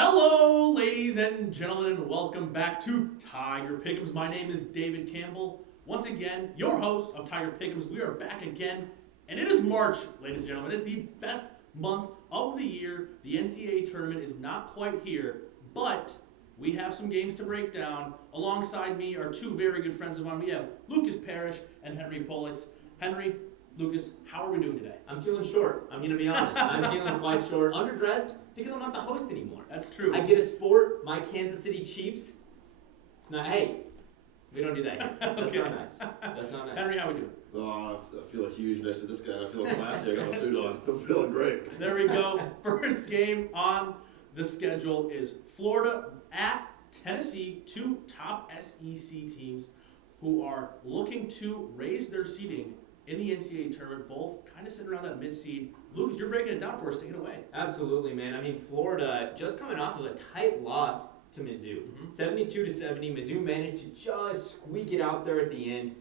Hello, ladies and gentlemen, and welcome back to Tiger Pick'ems. My name is David Campbell. Once again, your host of Tiger Pick'ems. We are back again, and it is March, ladies and gentlemen. It is the best month of the year. The NCAA tournament is not quite here, but we have some games to break down. Alongside me are two very good friends of mine. We have Lucas Parrish and Henry Politz. Henry, Lucas, how are we doing today? I'm feeling short. I'm going to be honest. I'm feeling quite short. Underdressed because I'm not the host anymore. That's true. I get a sport, my Kansas City Chiefs. It's not, hey, we don't do that here. That's Okay. not nice. That's not nice. Henry, how we doing? Oh, I feel huge next to this guy. I feel classy. I got my suit on. I'm feeling great. There we go. First game on the schedule is Florida at Tennessee, two top SEC teams who are looking to raise their seeding in the NCAA tournament, both kind of sitting around that mid-seed. Lucas, you're breaking it down for us. Take it away. Absolutely, man. I mean, Florida just coming off of a tight loss to Mizzou. 72-70. Mizzou managed to just squeak it out there at the end.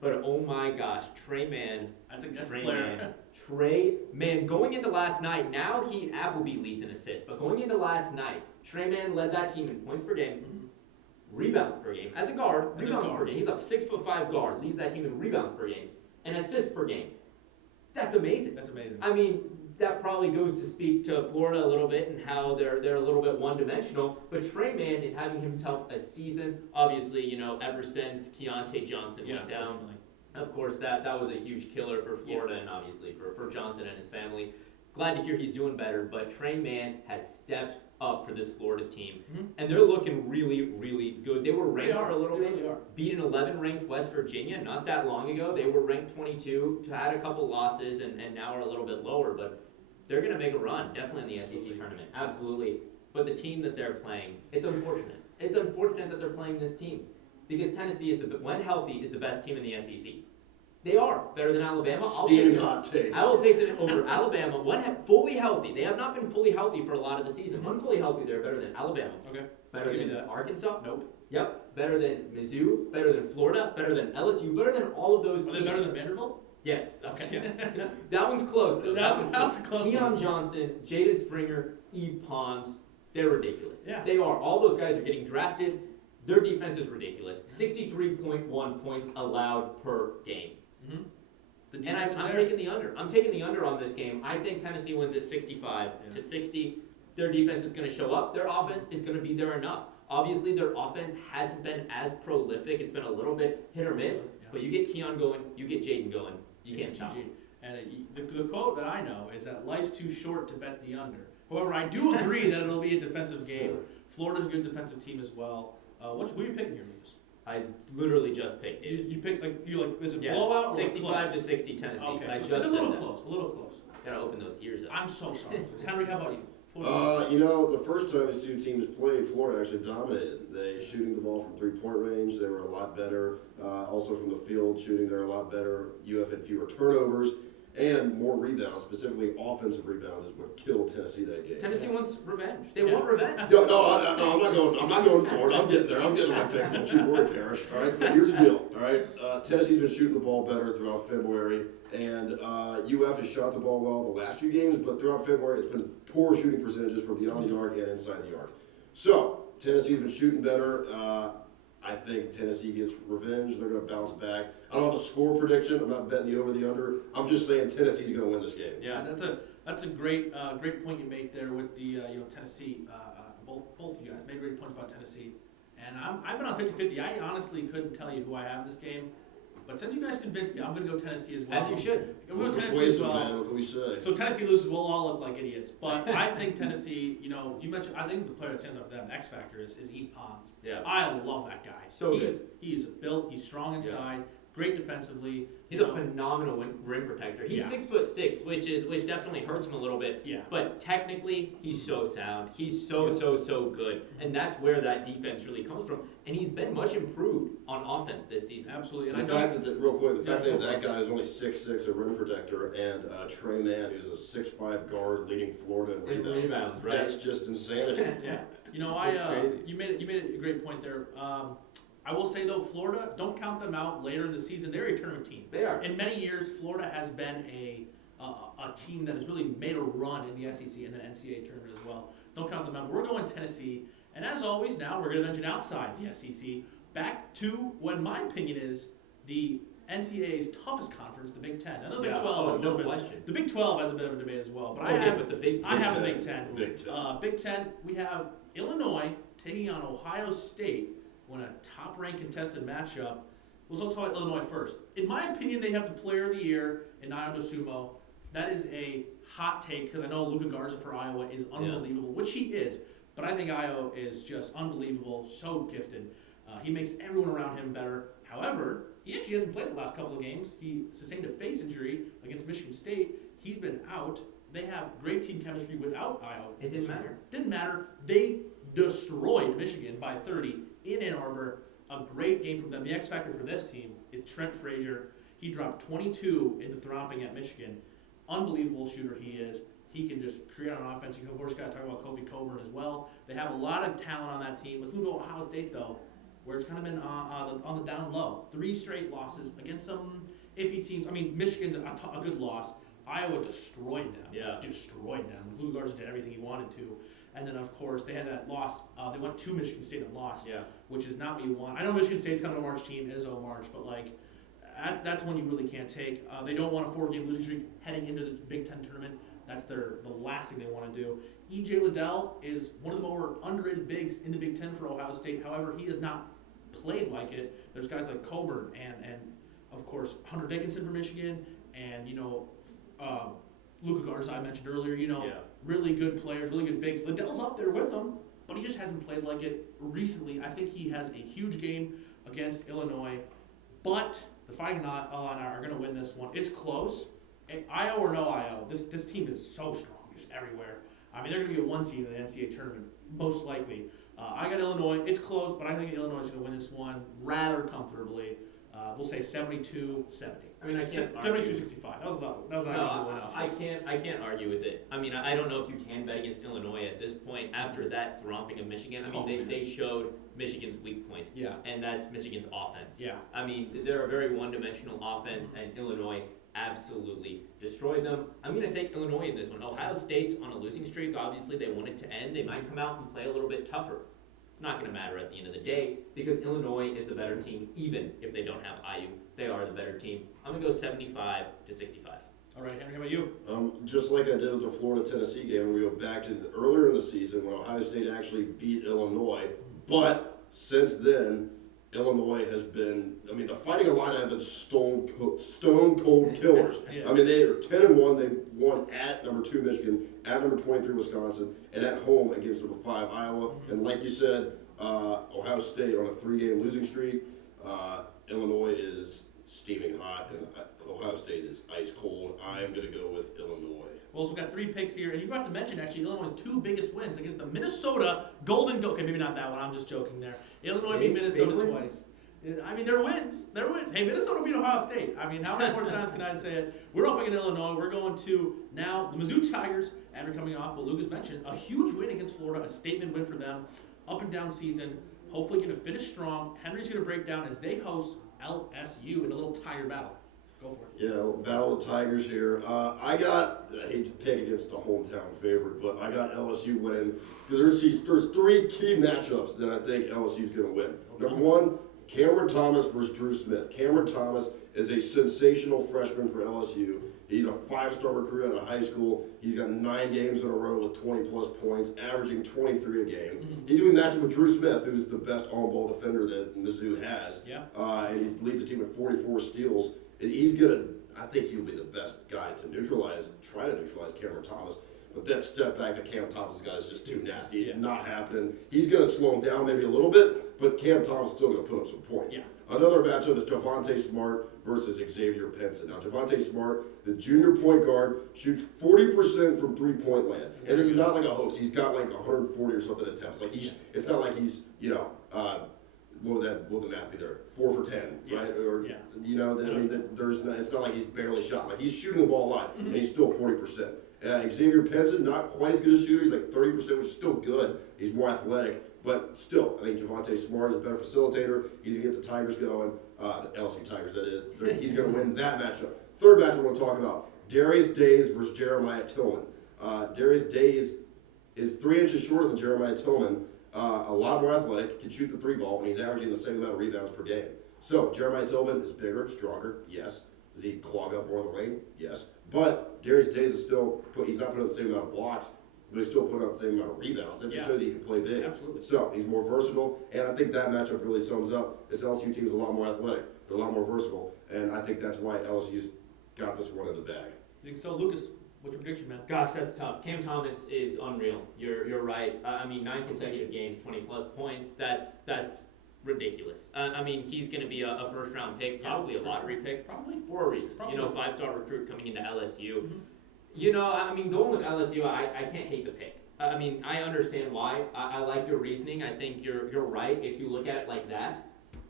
But oh my gosh, Trey Man. That's a good Trey player. Man. Trey Man. Going into last night, now Appleby leads in assists. But going into last night, Trey Man led that team in points per game, rebounds per game. As a guard, As a rebounds guard. per game. He's a 6'5" guard, leads that team in rebounds per game and assists per game. That's amazing. That's amazing. I mean, that probably goes to speak to Florida a little bit and how they're a little bit one-dimensional. But Trey Man is having himself a season, obviously, ever since Keontae Johnson went down. Unfortunately. Of course, that was a huge killer for Florida and obviously for Johnson and his family. Glad to hear he's doing better, but Trey Man has stepped up for this Florida team. And they're looking really, really good. They were ranked for a little They bit. really are. Beat an 11-ranked West Virginia not that long ago. They were ranked 22, had a couple losses, and now are a little bit lower. But they're going to make a run, definitely in the SEC tournament. Absolutely. But the team that they're playing, it's unfortunate. It's unfortunate that they're playing this team. Because Tennessee, when healthy, is the best team in the SEC. They are better than Alabama. Steaming hot take. I will take them over Alabama. Fully healthy. They have not been fully healthy for a lot of the season. When fully healthy, they're better than Alabama. Okay. Better I'll give than you that. Arkansas. Nope. Yep. Better than Mizzou. Better than Florida. Better than LSU. Better than all of those Are teams. they better than Vanderbilt? Yes. Okay. Yeah. That one's close, though. That's a close Keon one. Johnson, Jaden Springer, Eve Pons. They're ridiculous. Yeah. They are. All those guys are getting drafted. Their defense is ridiculous. 63.1 points allowed per game. The And defense is I'm there. taking the under. I'm taking the under on this game. I think Tennessee wins at 65-60. Their defense is going to show up. Their offense is going to be there enough. Obviously, their offense hasn't been as prolific. It's been a little bit hit or miss. Yeah. But you get Keon going, you get Jaden going. You can't It's stop. GG. And the quote that I know is that life's too short to bet the under. However, I do agree that it'll be a defensive game. Florida's a good defensive team as well. Who are you picking here, Lucas? I literally just picked it. You picked is it Yeah, blowout or 65 close? to 60 Tennessee. Okay, I so just it's a little said that. close. A little close. Gotta open those ears up. I'm so sorry, Lucas. Henry, how about you? Florida. The first time these two teams played, Florida actually dominated. They shooting the ball from three-point range. They were a lot better. Also from the field shooting, they're a lot better. UF had fewer turnovers and more rebounds, specifically offensive rebounds, is what killed Tennessee that game. Tennessee wants revenge. They Yeah. want revenge. No, I'm not going Florida. I'm getting there. I'm getting my pick. Don't you worry, Parrish. All right, but here's the deal. All right, Tennessee's been shooting the ball better throughout February, and UF has shot the ball well the last few games, but throughout February it's been poor shooting percentages from beyond the arc and inside the arc. So Tennessee's been shooting better. I think Tennessee gets revenge. They're going to bounce back. I don't have a score prediction. I'm not betting the over the under. I'm just saying Tennessee's going to win this game. Yeah, that's a great point you made there with the Tennessee. Both you guys made great points about Tennessee, and I've been on 50-50. I honestly couldn't tell you who I have this game, but since you guys convinced me, I'm going to go Tennessee as well. As you should. I'm going to Tennessee as Persuasive, well. man. What can we say? So Tennessee loses, we'll all look like idiots. But I think Tennessee, you mentioned, I think the player that stands out for them, X factor, is Eve Pons. Yeah. I love that guy. So good. He's built, he's strong inside, great defensively. He's a phenomenal rim protector. He's Yeah. 6'6", which definitely hurts him a little bit. Yeah. But technically, he's so sound. He's so good, and that's where that defense really comes from. And he's been much improved on offense this season. Absolutely. And And I the know, fact that, real quick, the fact Yeah, that go that for it. guy is only 6'6", a rim protector, and Trey Mann, who's a 6'5" guard leading Florida in In rebounds. rebounds, right? That's just insanity. yeah. That's crazy. You made a great point there. I will say though, Florida, don't count them out later in the season. They're a tournament team. They are. In many years, Florida has been a team that has really made a run in the SEC and the NCAA tournament as well. Don't count them out. We're going Tennessee. And as always, now we're going to venture outside the SEC, back to what, in my opinion, is the NCAA's toughest conference, the Big Ten. I know the Big 12 has a little bit. The Big 12 has a bit of a debate as well, but but the Big 10. I have the Big Ten. Big Ten. Big Ten. We have Illinois taking on Ohio State when a top-ranked contested matchup. We'll talk about Illinois first. In my opinion, they have the Player of the Year in Io DeSumo. That is a hot take because I know Luka Garza for Iowa is unbelievable, which he is. But I think Io is just unbelievable, so gifted. He makes everyone around him better. However, he actually hasn't played the last couple of games. He sustained a face injury against Michigan State. He's been out. They have great team chemistry without Io. It didn't matter. Didn't matter. They destroyed Michigan by 30 in Ann Arbor. A great game from them. The X factor for this team is Trent Frazier. He dropped 22 in the thromping at Michigan. Unbelievable shooter he is. He can just create on offense. You of course got to talk about Kofi Coburn as well. They have a lot of talent on that team. Let's move to Ohio State though, where it's kind of been on the down low. 3 straight losses against some iffy teams. I mean, Michigan's a good loss. Iowa destroyed them. Yeah. Destroyed them. Luka Garza did everything he wanted to. And then, of course, they had that loss. They went to Michigan State and lost, which is not what you want. I know Michigan State's kind of a March team, Izzo March, but, like, that's one you really can't take. They don't want a 4-game losing streak heading into the Big Ten tournament. That's the last thing they want to do. E.J. Liddell is one of the more underrated bigs in the Big Ten for Ohio State. However, he has not played like it. There's guys like Coburn and of course, Hunter Dickinson from Michigan and, Luka Garza I mentioned earlier, really good players, really good bigs. Liddell's up there with them, but he just hasn't played like it recently. I think he has a huge game against Illinois, but the Fighting Illini are going to win this one. It's close. Io or no Io, this team is so strong, just everywhere. I mean, they're going to be a 1 seed in the NCAA tournament, most likely. I got Illinois. It's close, but I think Illinois is going to win this one rather comfortably. We'll say 72-70. I mean, I can't 72-65. That was not enough. I can't argue with it. I mean, I don't know if you can bet against Illinois at this point after that thromping of Michigan. I mean, they showed Michigan's weak point. Yeah. And that's Michigan's offense. Yeah. I mean, they're a very one-dimensional offense, and Illinois absolutely destroyed them. I'm going to take Illinois in this one. Ohio State's on a losing streak. Obviously, they want it to end. They might come out and play a little bit tougher. It's not going to matter at the end of the day because Illinois is the better team, even if they don't have IU. They are the better team. I'm going to go 75-65. All right, Henry, how about you? Just like I did with the Florida-Tennessee game, we go back to earlier in the season when Ohio State actually beat Illinois. But since then, Illinois has been, the Fighting Illini have been stone cold killers. Yeah. I mean, they are 10-1. They won at number 2 Michigan, at number 23 Wisconsin, and at home against number 5 Iowa. And like you said, Ohio State on a 3-game losing streak. Illinois is steaming hot, and Ohio State is ice cold. I am going to go with Illinois. Well, so we've got 3 picks here, and you forgot to mention, actually, Illinois' 2 biggest wins against the Minnesota Golden Goat. Okay, maybe not that one. I'm just joking there. Illinois beat Minnesota twice. I mean, they're wins. They're wins. Hey, Minnesota beat Ohio State. I mean, how many more times can I say it? We're up against Illinois. We're going to now the Mizzou Tigers, after coming off what Lucas mentioned, a huge win against Florida, a statement win for them, up and down season. Hopefully going to finish strong. Henry's going to break down as they host LSU in a little Tiger battle. Go for it. Yeah, Battle of the Tigers here. I hate to pick against the hometown favorite, but I got LSU winning because there's 3 key matchups that I think LSU's going to win. Number 1, Cameron Thomas versus Drew Smith. Cameron Thomas is a sensational freshman for LSU. He's a 5-star recruit out of high school. He's got 9 games in a row with 20-plus points, averaging 23 a game. He's going to be matched up with Drew Smith, who's the best on-ball defender that Mizzou has. Yeah. And he leads the team with 44 steals. I think he'll be the best guy to try to neutralize Cameron Thomas. But that step back that Cam Thomas has got is just too nasty. It's not happening. He's going to slow him down maybe a little bit, but Cam Thomas is still going to put up some points. Yeah. Another matchup is Javonte Smart versus Xavier Penson. Now, Javonte Smart, the junior point guard, shoots 40% from three-point land. And it's not like a hoax. He's got like 140 or something attempts. It's not like he's, what would the math be there? 4 for 10, right? Or it's not like he's barely shot. Like he's shooting the ball a lot, and he's still 40%. Xavier Penson, not quite as good a shooter. He's like 30%, which is still good. He's more athletic, but still, I think Javonte Smart is a better facilitator. He's gonna get the Tigers going, the LSU Tigers, that is. He's gonna win that matchup. Third matchup I want to talk about: Darius Days versus Jeremiah Tillman. Darius Days is 3 inches shorter than Jeremiah Tillman, a lot more athletic, can shoot the 3-ball, and he's averaging the same amount of rebounds per game. So Jeremiah Tillman is bigger, stronger, yes. Does he clog up more of the lane? Yes. But Darius is still he's not putting up the same amount of blocks, but he's still putting up the same amount of rebounds. That just shows he can play big. Absolutely. So he's more versatile, and I think that matchup really sums up this LSU team is a lot more athletic. They're a lot more versatile, and I think that's why LSU's got this one in the bag. So, Lucas, what's your prediction, man? Gosh, that's tough. Cam Thomas is unreal. You're right. I mean, 9 consecutive games, 20-plus points. That's ridiculous. I mean, he's going to be a first-round pick, probably a lottery pick, Probably. for a reason. Probably. 5-star recruit coming into LSU. Mm-hmm. I mean, going with LSU, I can't hate the pick. I mean, I understand why. I like your reasoning. I think you're right if you look at it like that.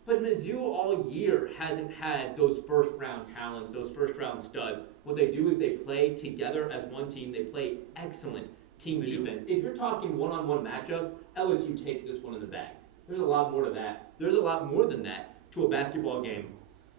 But Mizzou all year hasn't had those first-round talents, those first-round studs. What they do is they play together as one team. They play excellent team defense. If you're talking one-on-one matchups, LSU takes this one in the bag. There's a lot more to that. There's a lot more than that to a basketball game.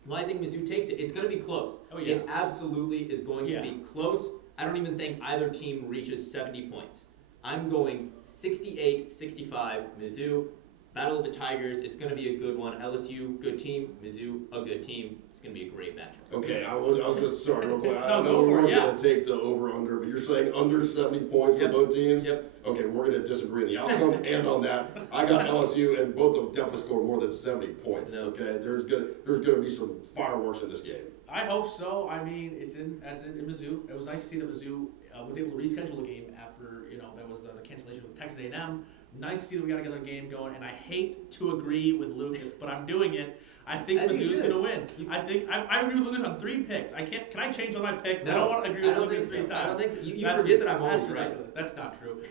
Well, I think Mizzou takes it. It's going to be close. Oh, yeah. It absolutely is going to be close. I don't even think either team reaches 70 points. I'm going 68-65 Mizzou. Battle of the Tigers, it's going to be a good one. LSU, good team. Mizzou, a good team. It's going to be a great matchup. Okay, I was just sorry real quick. I No, know go for we're it, yeah. going to take the over/under, but you're saying under 70 points for both teams? Yep. Okay, we're going to disagree on the outcome and on that. I got LSU, and both of them definitely scored more than 70 points. No. Okay, there's gonna be some fireworks in this game. I hope so. I mean, it's in Mizzou. It was nice to see that Mizzou was able to reschedule the game after that was the cancellation with Texas A&M. Nice to see that we got another game going, and I hate to agree with Lucas, but I'm doing it. I think As you Mizzou's should. going to win. I agree with Lucas on 3 picks. Can I change one of my picks? I No, don't want to agree I with don't Lucas think 3 so. times. I don't think so. You That's- forget that I'm always that's right. ridiculous. That's not true.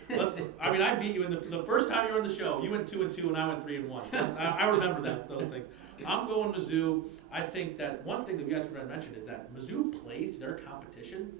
I beat you in the first time you were on the show. You went 2-2, and I went 3-1. So I remember those things. I'm going Mizzou. I think that one thing that we guys forgot to mention is that Mizzou plays to their competition,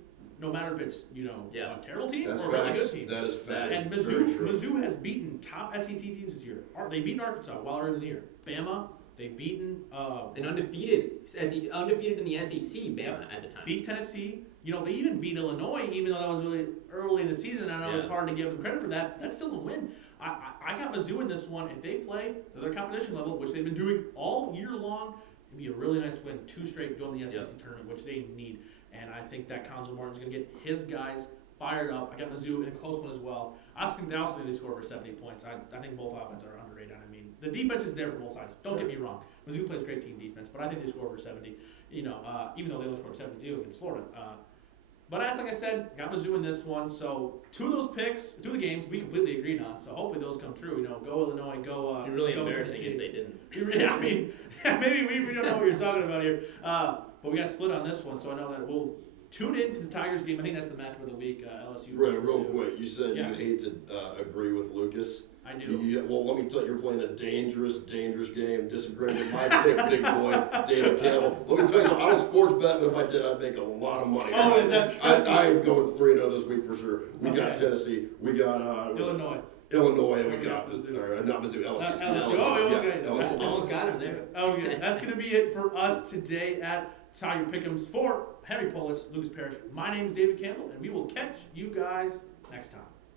no matter if it's a terrible team That's or a really facts. good team. That is facts. And Very true. Mizzou has beaten top SEC teams this year. They've beaten Arkansas while early in the year. Bama, they've beaten And undefeated in the SEC, Bama at the time. beat Tennessee. They even beat Illinois, even though that was really early in the season. I know it's hard to give them credit for that. That's still a win. I got Mizzou in this one. If they play to their competition level, which they've been doing all year long, it'd be a really nice win. 2 straight go in the SEC tournament, which they need. And I think that Conzo Martin's going to get his guys fired up. I got Mizzou in a close one as well. I also think they score over 70 points. I think both offenses are underrated. I mean, the defense is there for both sides. Don't get me wrong. Mizzou plays great team defense, but I think they score over 70. Even though they only scored 72 against Florida. But like I said, got Mizzou in this one. So 2 of those picks, 2 of the games, we completely agreed on. So hopefully those come true. Go Illinois, go. It'd be really go embarrassing Tennessee. if they didn't. I mean, maybe we don't know what you're talking about here. But we got split on this one, so I know that we'll tune in to the Tigers game. I think that's the matchup of the week, LSU. Real versus Mizzou. quick, you said Yeah. you hate to agree with Lucas. I do. Well, let me tell you, you're playing a dangerous game. Disagreeing with my pick, big boy, David Campbell. Let me tell you something. I don't sports bet, but if I did, I'd make a lot of money. Oh, is that true? I am going 3-0 this week for sure. We got Okay. Tennessee. We got Illinois. and we Okay, got Mizzou. not Mizzou, LSU. LSU. Oh, we almost got it. LSU. Almost got him there. Okay, that's going to be it for us today at Tiger Pick'ems for Henry Pullitz, Lucas Parrish. My name is David Campbell, and we will catch you guys next time.